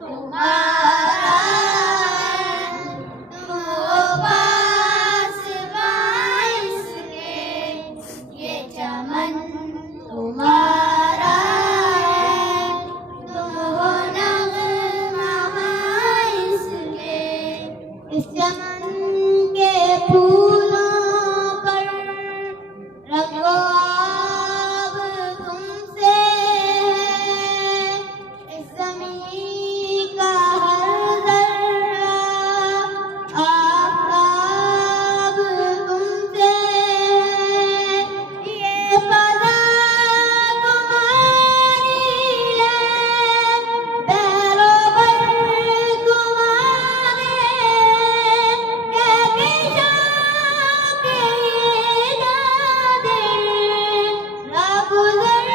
तुम्हारा है, तुम हो पासबां इसके, ये चमन तुम्हारा है, तुम हो नग़मा इसके। इस चमन के फूलों पर रंगो आब तुमसे है, इस ज़मीं का हर ज़र्रा आफ़ताब तुमसे है, ये फ़ज़ा तुम्हारी है, दैरो बर तुम्हारे कहके शाके नादिर रागुज़र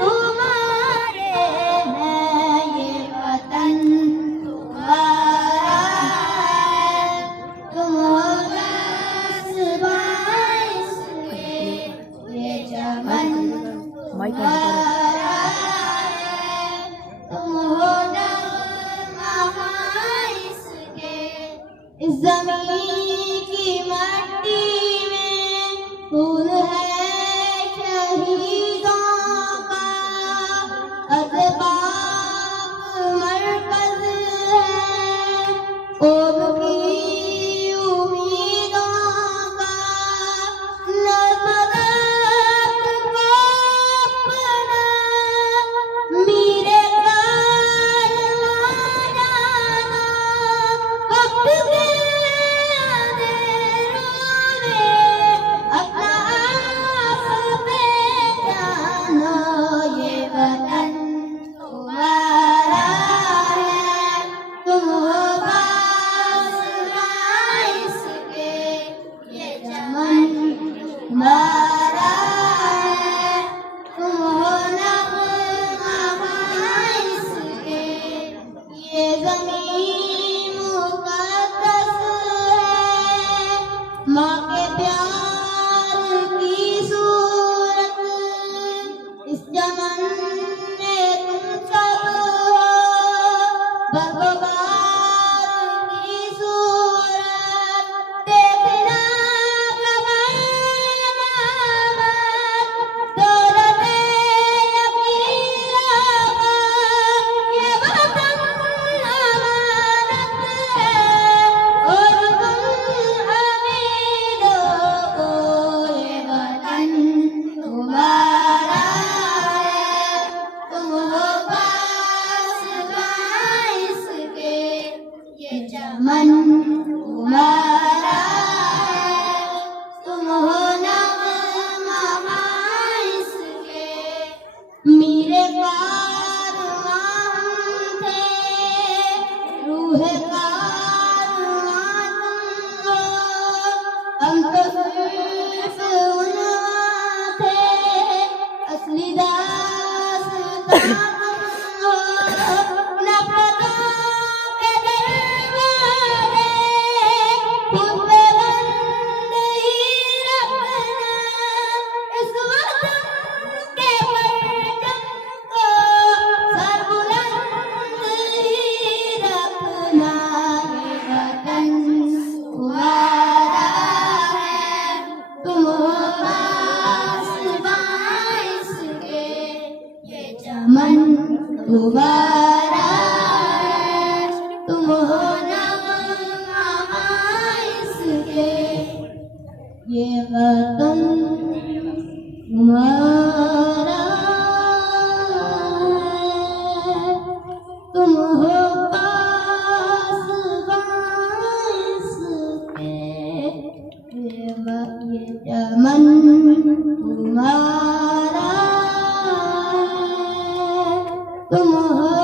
तुम्हारे हैं, ये वतन तुम्हारा है, तुम हो पासबां इसके, ये चमन तुम्हारा है, तुम हो नग़मा इसके। इस ज़मीं की मट्टी में खून है शहीदों का, अज़बाक मरकज़ है क़ौम की उम्मीदों का। नज़्म को अपना मीरे कारवां जाना, वक्त के अंधेरों में अपना आप पहचानो, ये वतन तुम्हारा है, तुम हो पासबां इसके, ये चमन तुम्हारा है, तुम हो नग़मा इसके। ये ज़मीन मुक़द्दस है, माँ के प्यार की सूरत, इस चमन में तुम सब हो, बरगुबार की सूरत, देखना दौलते नबीला का, ये वतन अमानत है और तुम अमीरों को, ये वतन तुम्हारा है, तुम हो पासबां इसके, ये चमन तुम्हारा है, तुम हो नग़मा इसके। मीरे कारवां हम थे, रूहे कारवां तुम हो, हम तो सिर्फ उनवां थे, असली दास्तां तुम हो। नफ़रतों के दरवाज़े खुद पे बंद ही रखना, इस वतन के परचम को सर बुलंद ही रखना, ये वतन तुम्हारा है, तुम हो पासबां इसके, ये चमन तुम्हारा है, तुम हो नग़मा इसके, ये वतन तुम्हारा है, तुम हो पासबां इसके, ये चमन तुम्हारा है, तुम हो